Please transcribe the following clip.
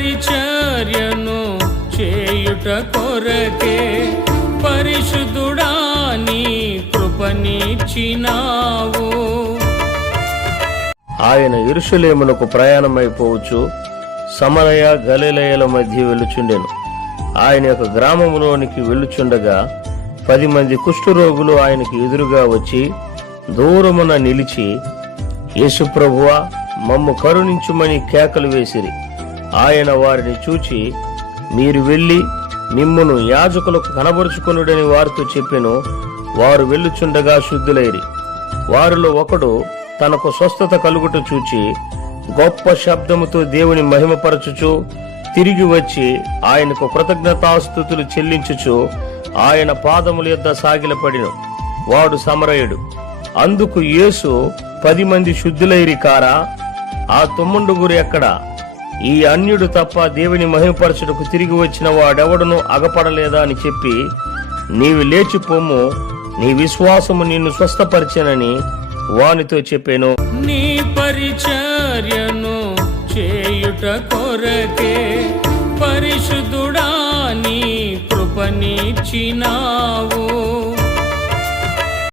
పరిచర్యను చేయుట కొరకే పరిశుద్ధుడా నీ కృపనిచ్చినావు. ఆయన ఇరుషులేమునకు ప్రయాణమైపోవచ్చు సమరయ గలిలయల మధ్య వెళ్ళుచుండెను. ఆయన యొక్క గ్రామంలోనికి వెళ్ళుచుండగా పది మంది కుష్ఠరోగులు ఆయనకి ఎదురుగా వచ్చి దూరమున నిలిచి యేసుప్రభువా మమ్ము కరుణించుమని కేకలు వేసిరి. ఆయన వారిని చూచి మీరు వెళ్ళి మిమ్మును యాజకులకు కనబరుచుకొనుడని వారితో చెప్పెను. వారు వెళ్ళుచుండగా శుద్ధులైరి. వారిలో ఒకడు తనకు స్వస్థత కలుగుట చూచి గొప్ప శబ్దముతో దేవుని మహిమపరచుచు తిరిగి వచ్చి ఆయనకు కృతజ్ఞతాస్థుతులు చెల్లించుచు ఆయన పాదముల యొద్ద సాగిలపడిను. వాడు సమరయుడు. అందుకు యేసు పది మంది శుద్ధులైరి కారా? ఆ తొమ్మండుగురు ఎక్కడా? ఈ అన్యుడు తప్ప దేవుని మహిమపరచుటకు తిరిగి వచ్చిన వాడెవడను అగపడలేదా అని చెప్పి నీవు లేచి పొమ్ము నీ విశ్వాసము నిన్ను స్వస్థపరిచనని వానితో చెప్పాను. నీ పరిచర్యను చేయుట కొరకే పరిశుద్ధుడా నీ కృపనిచ్చినావు.